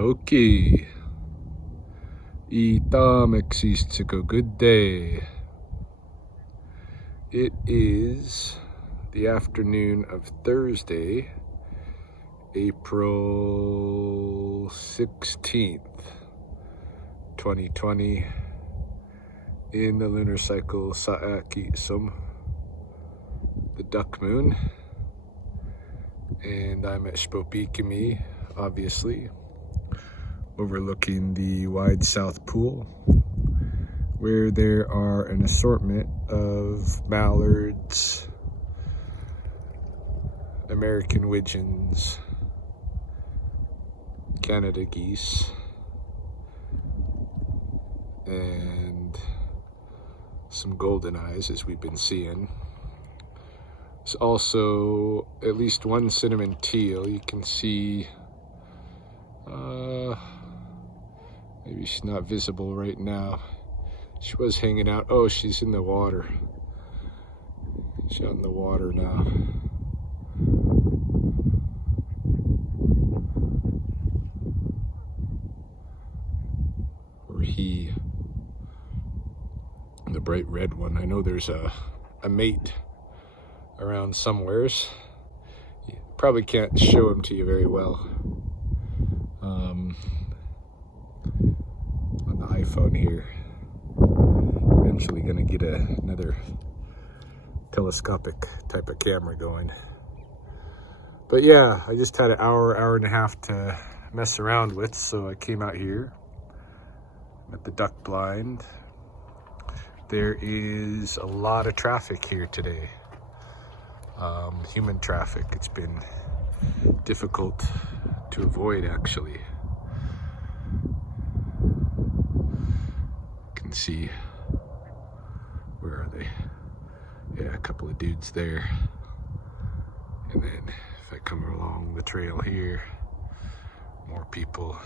Okay. Itam Mexico. Good day. It is the afternoon of Thursday, April 16th, 2020, in the lunar cycle Sa'aki-sum, the duck moon, and I'm at Spopikimi, obviously, overlooking the wide South Pool, where there are an assortment of mallards, American widgeons, Canada geese, and some golden eyes, as we've been seeing. There's also at least one cinnamon teal. You can see, maybe she's not visible right now. She was hanging out. Oh, she's in the water. She's out in the water now. Or he. The bright red one. I know there's a mate around somewheres. You probably can't show him to you very well on the iPhone here. Eventually gonna get another telescopic type of camera going. But yeah, I just had an hour and a half to mess around with, so I came out here at the duck blind. There is a lot of traffic here today. Human traffic. It's been difficult to avoid, actually. You can see, where are they? Yeah, a couple of dudes there. And then if I come along the trail here, more people.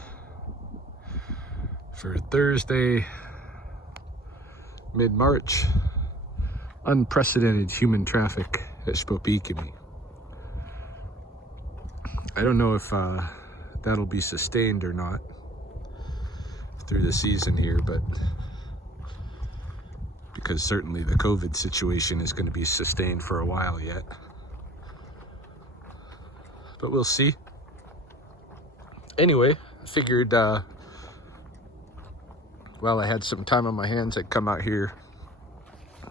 For Thursday, mid-March, unprecedented human traffic at Spopikimi. I don't know if that'll be sustained or not through the season here, but because certainly the COVID situation is going to be sustained for a while yet. But we'll see. Anyway, I figured while I had some time on my hands, I'd come out here,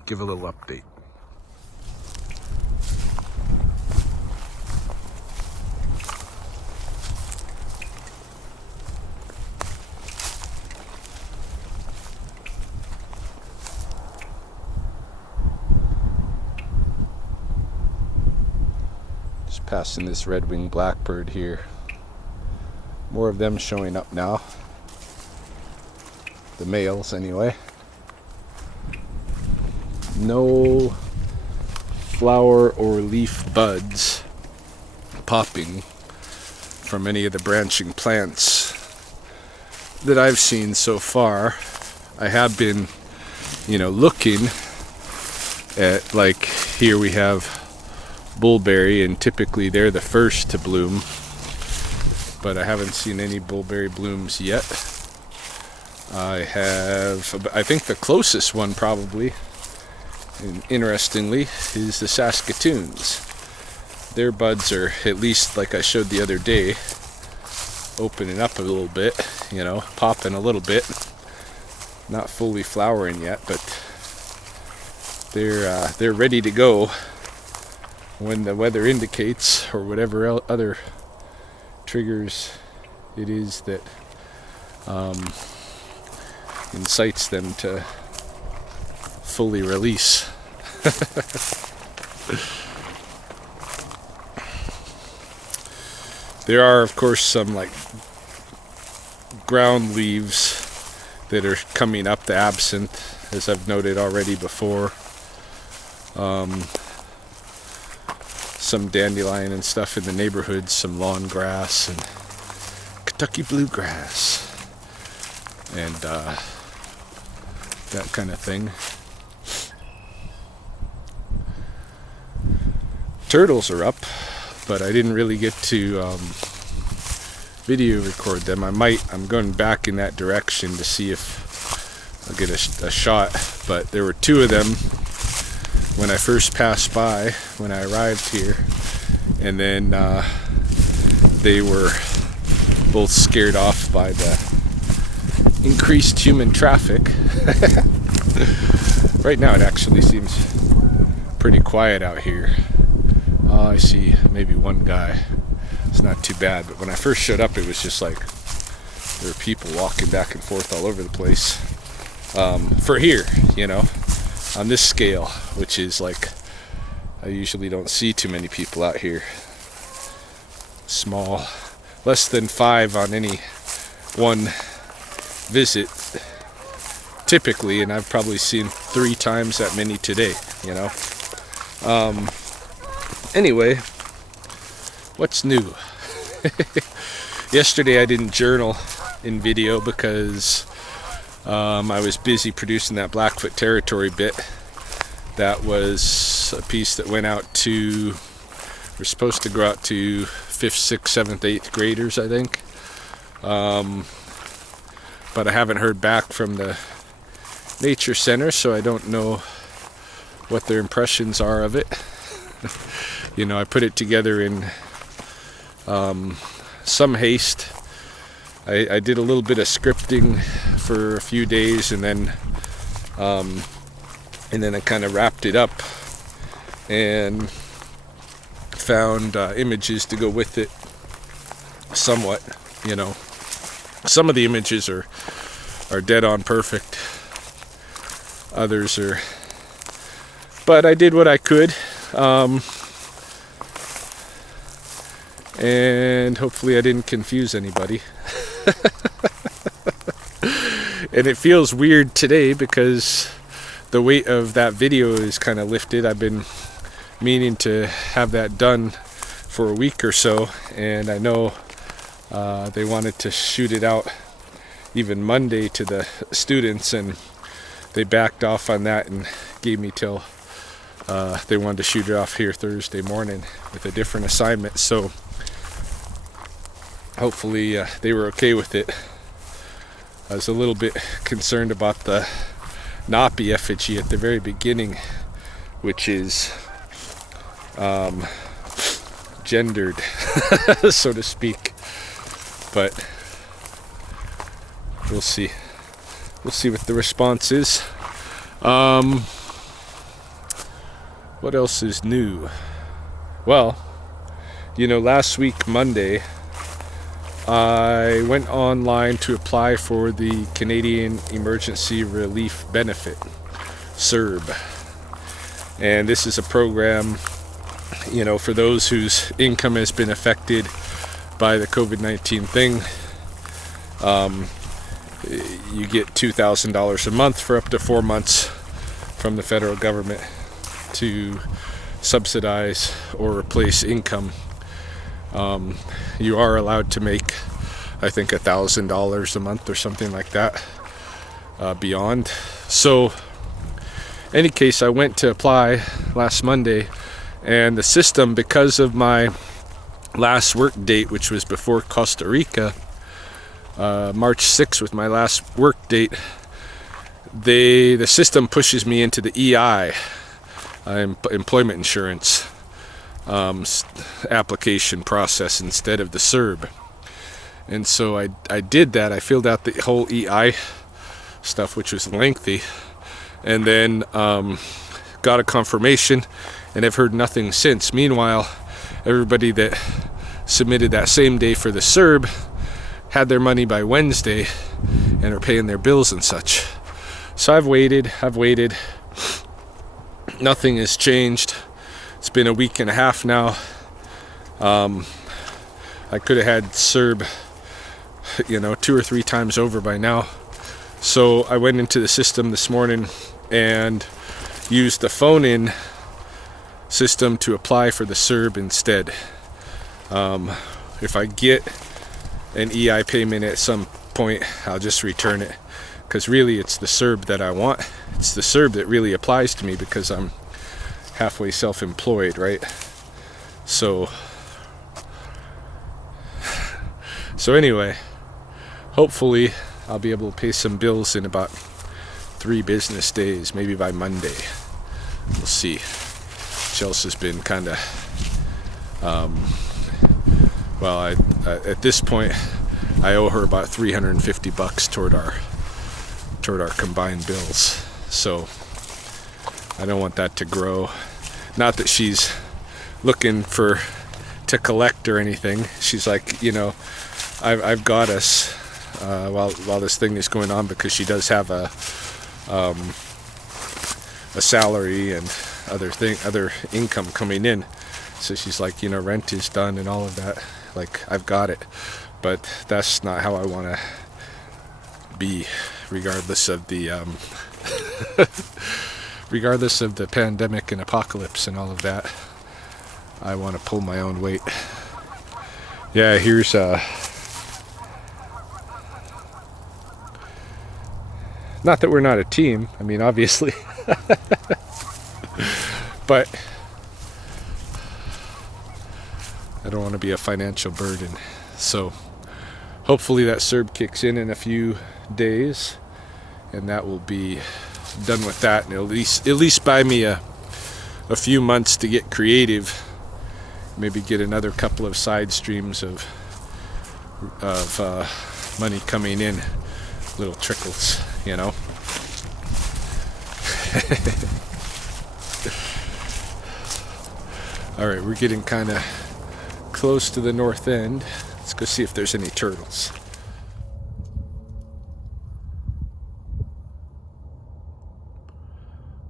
give a little update. Just passing this red-winged blackbird here. More of them showing up now. The males, anyway. No flower or leaf buds popping from any of the branching plants that I've seen so far. I have been, looking at, like, here we have bullberry, and typically they're the first to bloom, but I haven't seen any bullberry blooms yet. I think the closest one probably, and interestingly, is the Saskatoons. Their buds are, at least like I showed the other day, opening up a little bit, popping a little bit. Not fully flowering yet, but they're ready to go when the weather indicates, or whatever other triggers it is that incites them to fully release. There are, of course, some like ground leaves that are coming up, the absinthe, as I've noted already before. Some dandelion and stuff in the neighborhood, some lawn grass and Kentucky bluegrass and that kind of thing. Turtles are up, but I didn't really get to video record them. I'm going back in that direction to see if I'll get a shot. But there were two of them when I first passed by, when I arrived here, and then they were both scared off by the increased human traffic. Right now it actually seems pretty quiet out here. I see maybe one guy. It's not too bad, but when I first showed up, it was just like there were people walking back and forth all over the place. For here, you know, on this scale, which is like, I usually don't see too many people out here. Small, less than 5 on any one visit typically, and I've probably seen 3 times that many today, you know. Anyway, what's new? Yesterday I didn't journal in video because I was busy producing that Blackfoot territory bit. That was a piece that went out to, we're supposed to go out to 5th, 6th, 7th, 8th graders, I think. But I haven't heard back from the nature center, so I don't know what their impressions are of it. You know, I put it together in some haste. I did a little bit of scripting for a few days, and then I kind of wrapped it up and found images to go with it somewhat, you know. Some of the images are dead on perfect. Others are, but I did what I could, and hopefully I didn't confuse anybody. And it feels weird today because the weight of that video is kind of lifted. I've been meaning to have that done for a week or so, and I know they wanted to shoot it out even Monday to the students, and they backed off on that and gave me till they wanted to shoot it off here Thursday morning with a different assignment. So hopefully they were okay with it. I was a little bit concerned about the Napi effigy at the very beginning, which is gendered, so to speak. But we'll see. We'll see what the response is. What else is new? Well, you know, last week, Monday, I went online to apply for the Canadian Emergency Relief Benefit, CERB. And this is a program, you know, for those whose income has been affected by the COVID-19 thing. You get $2,000 a month for up to 4 months from the federal government to subsidize or replace income. You are allowed to make, I think, $1,000 a month or something like that beyond. So, any case, I went to apply last Monday, and the system, because of my last work date, which was before Costa Rica, March 6th was my last work date, the system pushes me into the EI, employment insurance application process instead of the CERB. And so I did that. I filled out the whole EI stuff, which was lengthy, and then got a confirmation, and I've heard nothing since. Meanwhile, everybody that submitted that same day for the CERB had their money by Wednesday and are paying their bills and such. So I've waited. Nothing has changed. It's been a week and a half now. I could have had CERB, you know, 2 or 3 times over by now. So I went into the system this morning and used the phone-in system to apply for the CERB instead. If I get an EI payment at some point, I'll just return it, because really it's the CERB that I want. It's the CERB that really applies to me because I'm halfway self-employed, right? So So anyway, hopefully I'll be able to pay some bills in about 3 business days, maybe by Monday. We'll see. Chelsea's been kind of, at this point, I owe her about $350 toward our combined bills. So I don't want that to grow. Not that she's looking to collect or anything. She's like, I've got us while this thing is going on, because she does have a salary and other income coming in. So she's like, rent is done and all of that. Like, I've got it. But that's not how I want to be, regardless of the pandemic and apocalypse and all of that. I want to pull my own weight. Yeah, here's not that we're not a team. I mean, obviously. But I don't want to be a financial burden. So hopefully that CERB kicks in a few days, and that will be done with that, and at least buy me a few months to get creative. Maybe get another couple of side streams of money coming in, little trickles, All right, we're getting kind of close to the north end. Let's go see if there's any turtles.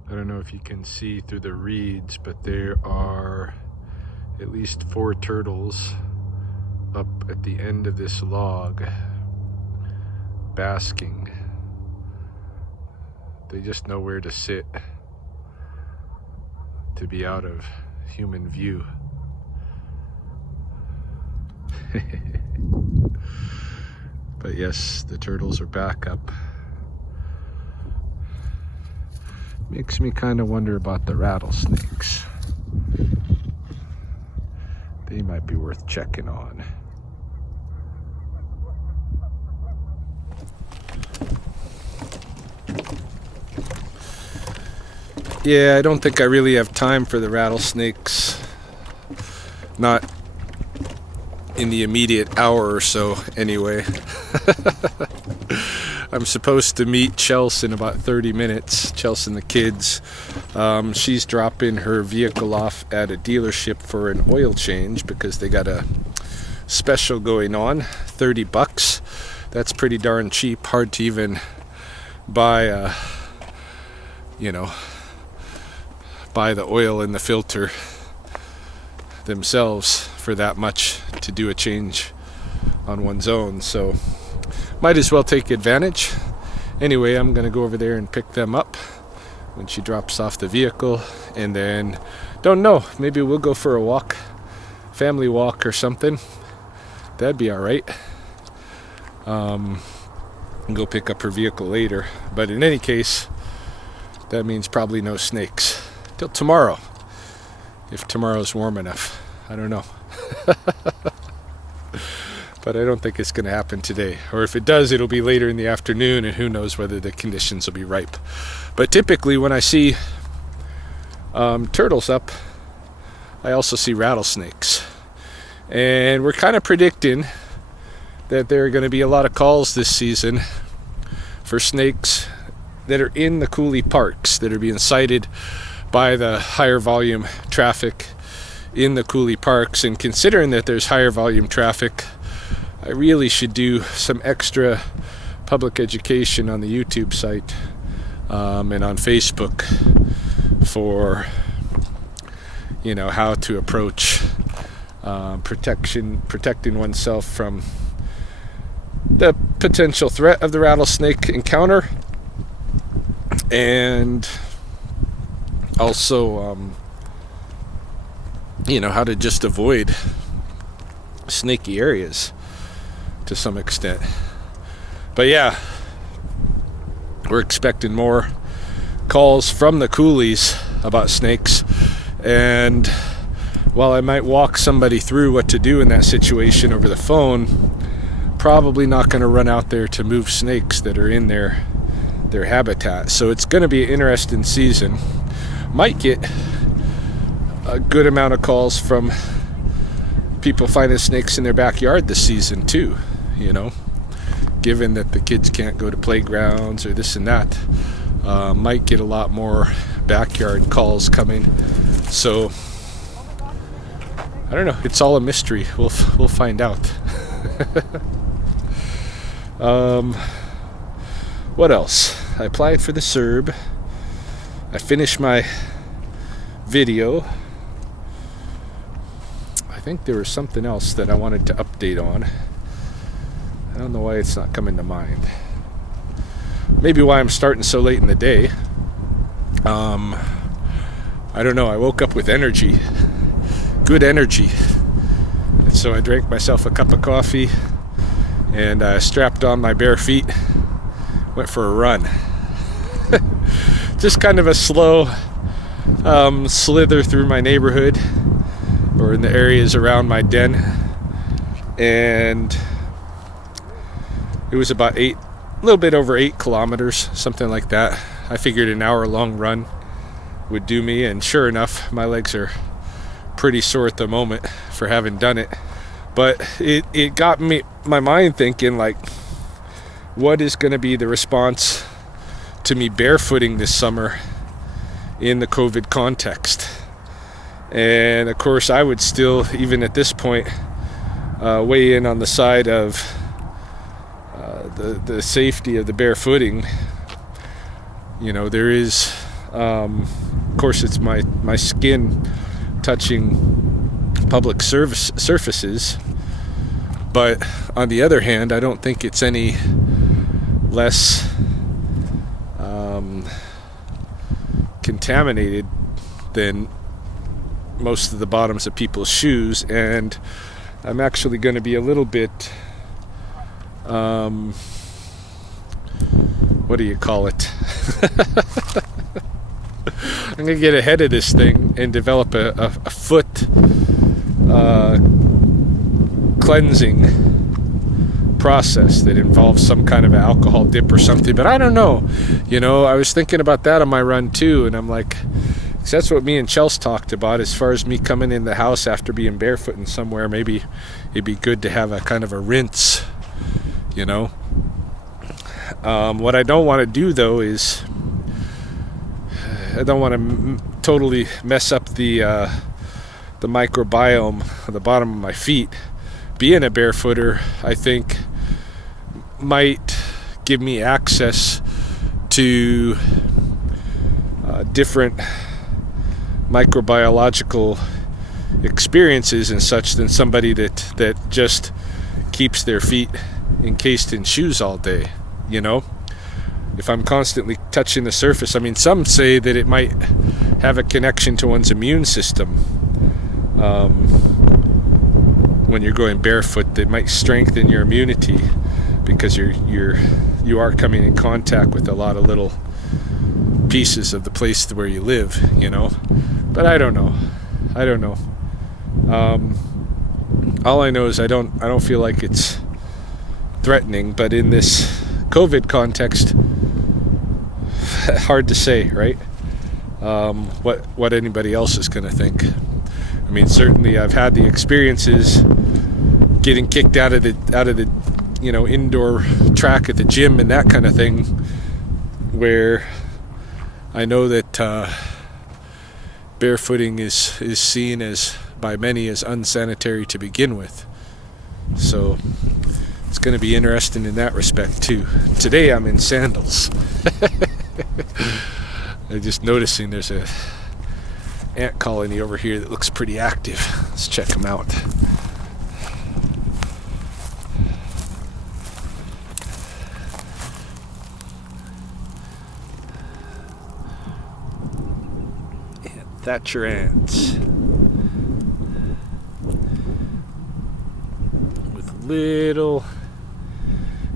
I don't know if you can see through the reeds, but there are at least 4 turtles up at the end of this log, basking. They just know where to sit to be out of human view. But yes, the turtles are back up. Makes me kind of wonder about the rattlesnakes. They might be worth checking on. Yeah, I don't think I really have time for the rattlesnakes. Not in the immediate hour or so, anyway. I'm supposed to meet Chelsea in about 30 minutes. Chelsea and the kids. She's dropping her vehicle off at a dealership for an oil change because they got a special going on. $30. That's pretty darn cheap. Hard to even buy, buy the oil and the filter themselves for that much to do a change on one's own. So might as well take advantage. Anyway, I'm gonna go over there and pick them up when she drops off the vehicle, and then don't know, maybe we'll go for a walk, family walk or something. That'd be all right. And go pick up her vehicle later. But in any case, that means probably no snakes till tomorrow, if tomorrow's warm enough. I don't know. But I don't think it's going to happen today. Or if it does, it'll be later in the afternoon, and who knows whether the conditions will be ripe. But typically when I see turtles up, I also see rattlesnakes. And we're kind of predicting that there are going to be a lot of calls this season for snakes that are in the coulee parks, that are being sighted by the higher volume traffic in the coulee parks. And considering that there's higher volume traffic, I really should do some extra public education on the YouTube site and on Facebook for how to approach protecting oneself from the potential threat of the rattlesnake encounter, and also how to just avoid snaky areas to some extent. But yeah, we're expecting more calls from the coulees about snakes, and while I might walk somebody through what to do in that situation over the phone, probably not going to run out there to move snakes that are in their habitat. So it's going to be an interesting season. Might get a good amount of calls from people finding snakes in their backyard this season too, you know, given that the kids can't go to playgrounds or this and that. Might get a lot more backyard calls coming. So I don't know, it's all a mystery. We'll find out. What else? I applied for the CERB. I finished my video. I think there was something else that I wanted to update on. I don't know why it's not coming to mind. Maybe why I'm starting so late in the day. I don't know. I woke up with energy. Good energy. And so I drank myself a cup of coffee and I strapped on my bare feet. Went for a run. Just kind of a slow slither through my neighborhood or in the areas around my den. And it was about a little bit over 8 kilometers, something like that. I figured an hour-long run would do me, and sure enough, my legs are pretty sore at the moment for having done it. But it got my mind thinking, like, what is going to be the response to me barefooting this summer in the COVID context? And of course, I would still, even at this point, weigh in on the side of the safety of the barefooting. You know, there is, of course, it's my skin touching public surfaces, but on the other hand, I don't think it's any less contaminated than most of the bottoms of people's shoes. And I'm actually going to be a little bit what do you call it? I'm going to get ahead of this thing and develop a foot cleansing process that involves some kind of alcohol dip or something. But I don't know. You know, I was thinking about that on my run too, and I'm like, 'cause that's what me and Chelsea talked about as far as me coming in the house after being barefooting somewhere. Maybe it'd be good to have a kind of a rinse, you know. What I don't want to do though is I don't want to totally mess up the microbiome at the bottom of my feet. Being a barefooter, I think, might give me access to different microbiological experiences and such than somebody that just keeps their feet encased in shoes all day, you know. If I'm constantly touching the surface, I mean, some say that it might have a connection to one's immune system. When you're going barefoot, that might strengthen your immunity because you are coming in contact with a lot of little pieces of the place where you live, you know. But I don't know. All I know is I don't feel like it's threatening, but in this COVID context, hard to say, right? What anybody else is going to think. I mean, certainly I've had the experiences getting kicked out of the you know, indoor track at the gym and that kind of thing, where I know that barefooting is seen as by many as unsanitary to begin with. So it's going to be interesting in that respect too. Today I'm in sandals. I'm just noticing there's a ant colony over here that looks pretty active. Let's check them out. Thatcher ants with little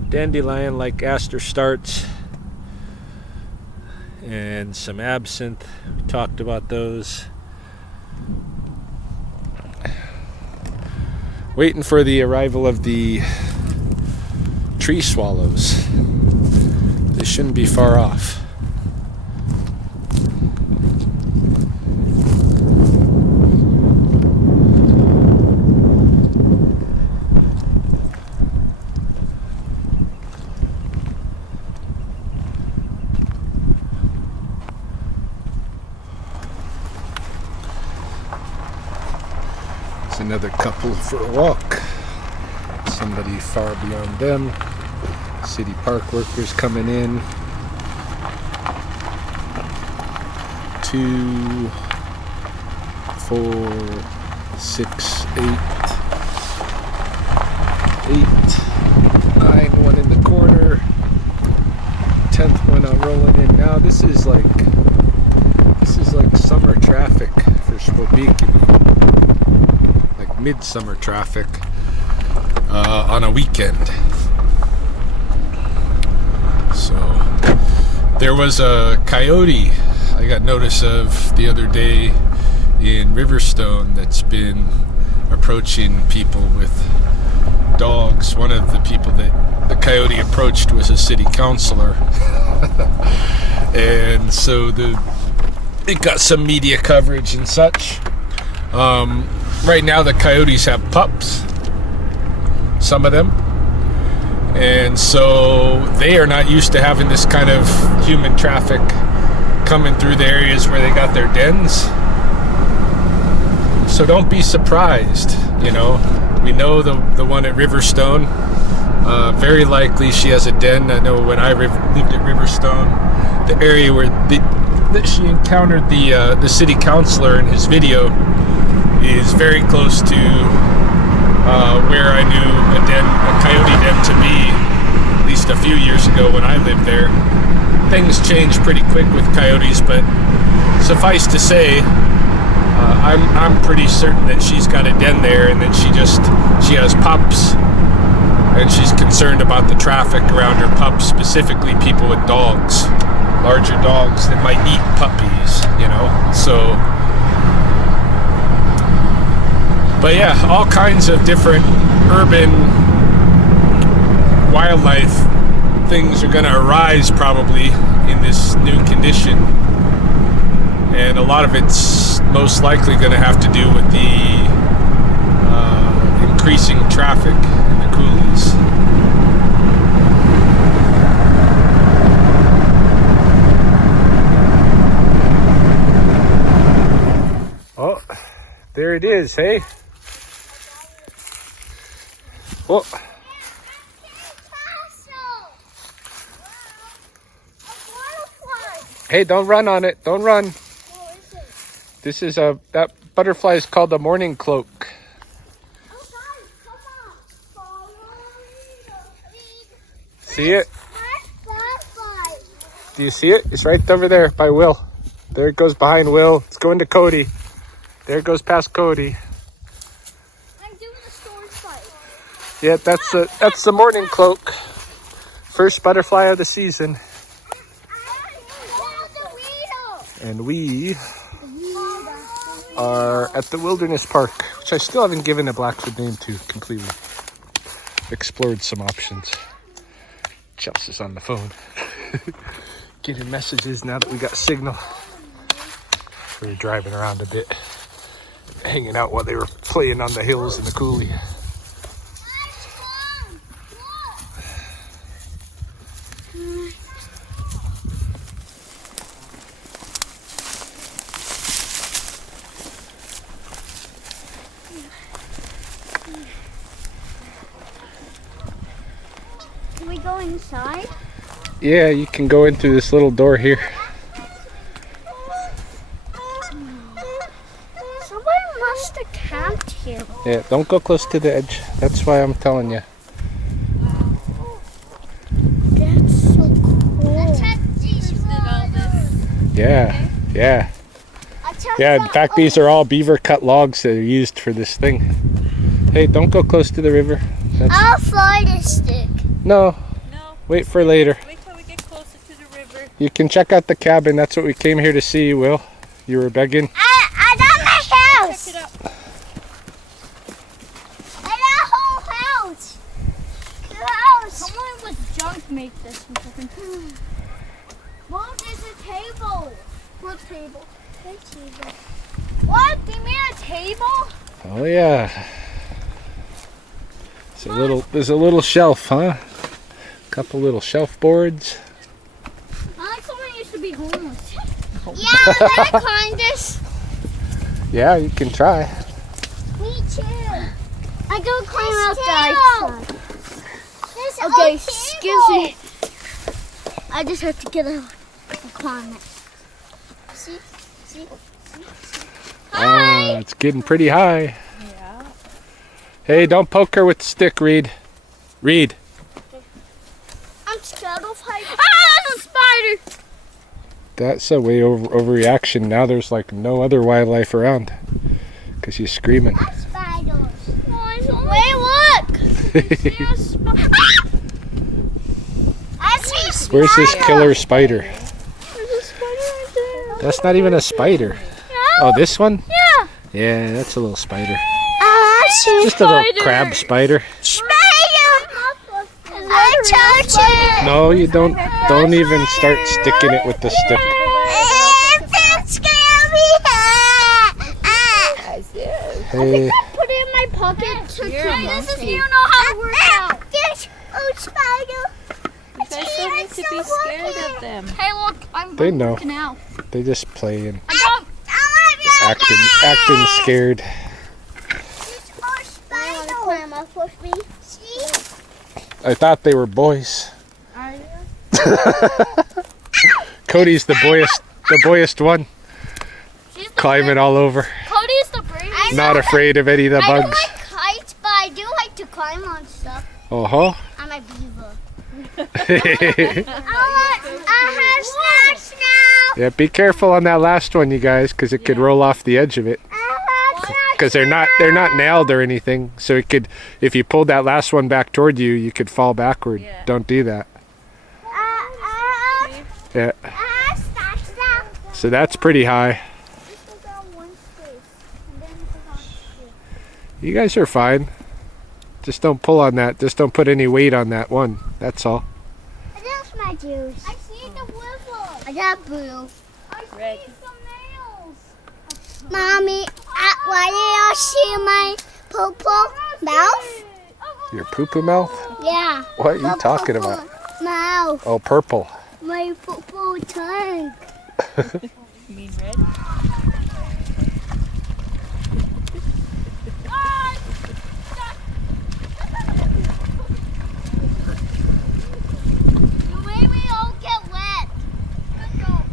dandelion-like aster starts and some absinthe. We talked about those. Waiting for the arrival of the tree swallows. They shouldn't be far off. Another couple for a walk. Somebody far beyond them. City park workers coming in. 2, 4, 6, 8, 9, one in the corner. 10th one I'm rolling in now. This is like summer traffic for Spobekimi. Midsummer traffic on a weekend. So there was a coyote I got notice of the other day in Riverstone that's been approaching people with dogs. One of the people that the coyote approached was a city councilor. And so it got some media coverage and such. Right now the coyotes have pups, some of them, and so they are not used to having this kind of human traffic coming through the areas where they got their dens. So don't be surprised, you know. We know the one at Riverstone, very likely she has a den. I know when I lived at Riverstone, the area where that she encountered the city councilor in his video is very close to where I knew a coyote den to be at least a few years ago when I lived there. Things change pretty quick with coyotes, but suffice to say, I'm pretty certain that she's got a den there and that she has pups, and she's concerned about the traffic around her pups, specifically people with dogs, larger dogs that might eat puppies, you know. So but yeah, all kinds of different urban wildlife things are going to arise probably in this new condition. And a lot of it's most likely going to have to do with the increasing traffic in the coulees. Oh, there it is, hey? Oh. Hey, don't run on it. Don't run. This is that butterfly is called the morning cloak. See it? Do you see it? It's right over there by Will. There it goes behind Will. It's going to Cody. There it goes past Cody. Yeah, that's the morning cloak. First butterfly of the season. And we are at the Wilderness Park, which I still haven't given a Blackfoot name to completely. Explored some options. Chelsea's on the phone. Getting messages now that we got signal. We were driving around a bit, hanging out while they were playing on the hills in the coulee. Can we go inside? Yeah, you can go in through this little door here. Somebody must have camped here. Yeah, don't go close to the edge. That's why I'm telling you. That's so cool. Yeah, yeah. Yeah, in fact, these are all beaver cut logs that are used for this thing. Hey, don't go close to the river. I'll fly this stick. No. No. Wait for later. Wait till we get closer to the river. You can check out the cabin. That's what we came here to see, Will. You were begging. I got my house. Check it out. I got a whole house. The house. Come on, make this one second. Mom, there's a table. What table? What table? What? They made a table? Oh yeah. There's a little shelf, huh? Couple little shelf boards. I like someone used to be homeless. Yeah, can I climb this? Yeah, you can try. Me too. I go climb outside. Okay, excuse me. I just have to get out and climb it. See? Hi! It's getting pretty high. Yeah. Hey, don't poke her with the stick, Reed. Reed. I'm scared of heights. Ah, there's a spider! That's a way overreaction. Now there's like no other wildlife around because she's screaming. Spiders. Wait, look! I see spiders. Where's this killer spider? There's a spider right there. That's not even a spider. No. Oh, this one? Yeah. Yeah, that's a little spider. I see Just a little crab spider. Spider! I touch it! No, you don't. Don't even start sticking it with the stick. It's scary! Hey, Put it in my pocket. This is you know how to work out. There's a spider. You guys don't need to be scared of them. Hey, look, I'm They know. working out. they just play and I'm acting scared. I thought they were boys. Cody's the boyest one, climbing all over. Cody's the bravest. Not afraid of any of the I don't bugs. like heights, but I do like to climb on stuff. Uh-huh. I'm a beaver. Yeah, I have snacks now. be careful on that last one, you guys, because it could roll off the edge of it. Because they're not nailed or anything, so it could, if you pulled that last one back toward you, you could fall backward. Yeah. Don't do that. Yeah. So that's pretty high. You guys are fine. Just don't pull on that. Just don't put any weight on that one. That's all. That's my juice. I see the whistle. I got blue. I Red. see some nails. Mommy, why do you see my poo-poo mouth? Your poo-poo mouth? Yeah. What are you talking about? Mouth. Oh, purple. My poo-poo tongue. You mean red? You made me all get wet. Good job.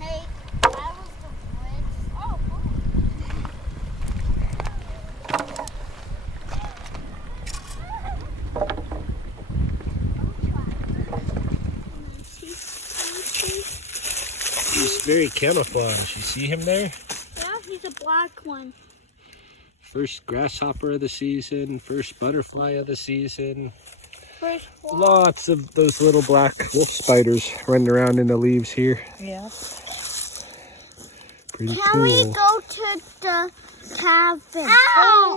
Hey, that was the bridge. Oh, He's very camouflaged. You see him there? yeah, he's a black one. First grasshopper of the season, first butterfly of the season. First one. Lots of those little black wolf spiders running around in the leaves here. Yeah. Pretty Can we cool. go to the cabin?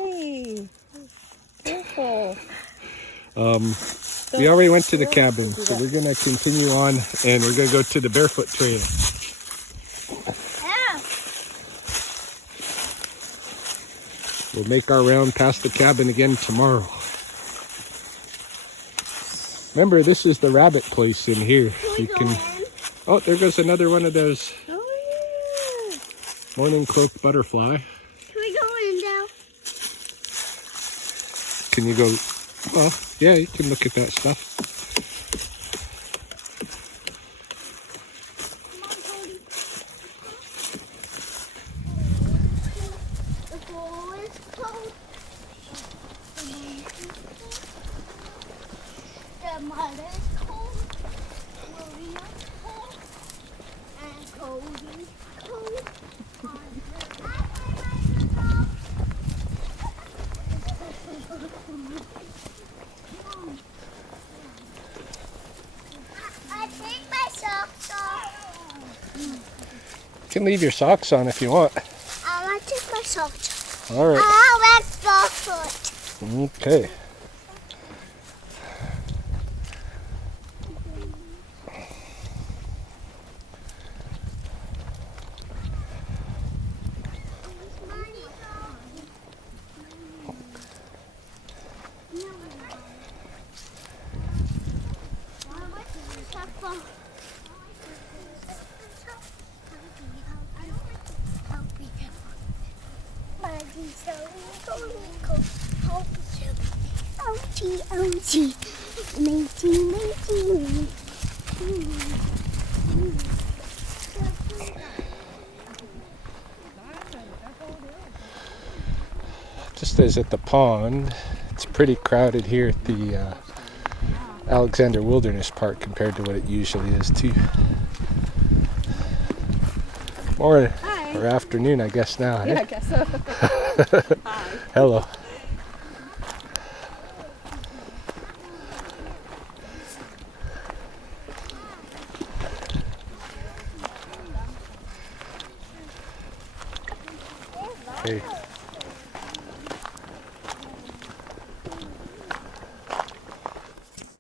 Hey. Careful. We already went to the cabin, so we're gonna continue on and we're gonna go to the Barefoot Trail. Yeah. We'll make our round past the cabin again tomorrow. Remember, this is the rabbit place in here. You can. Oh, there goes another one of those Oh, yeah. morning cloak butterfly. Can we go in now? Can you go? Well, yeah, you can look at that stuff. The pool is cold. The mud is cold. Maria's cold. And Cody's cold. I take my socks off. You can leave your socks on if you want. I want to take my socks off. All right. Oh, that's Barefoot. Okay. Ouchie, ouchie, matey, matey. Just as at the pond, it's pretty crowded here at the Alexander Wilderness Park compared to what it usually is too. Morning or afternoon, I guess now. Yeah, Eh? I guess so. Hi. Hello. Hey.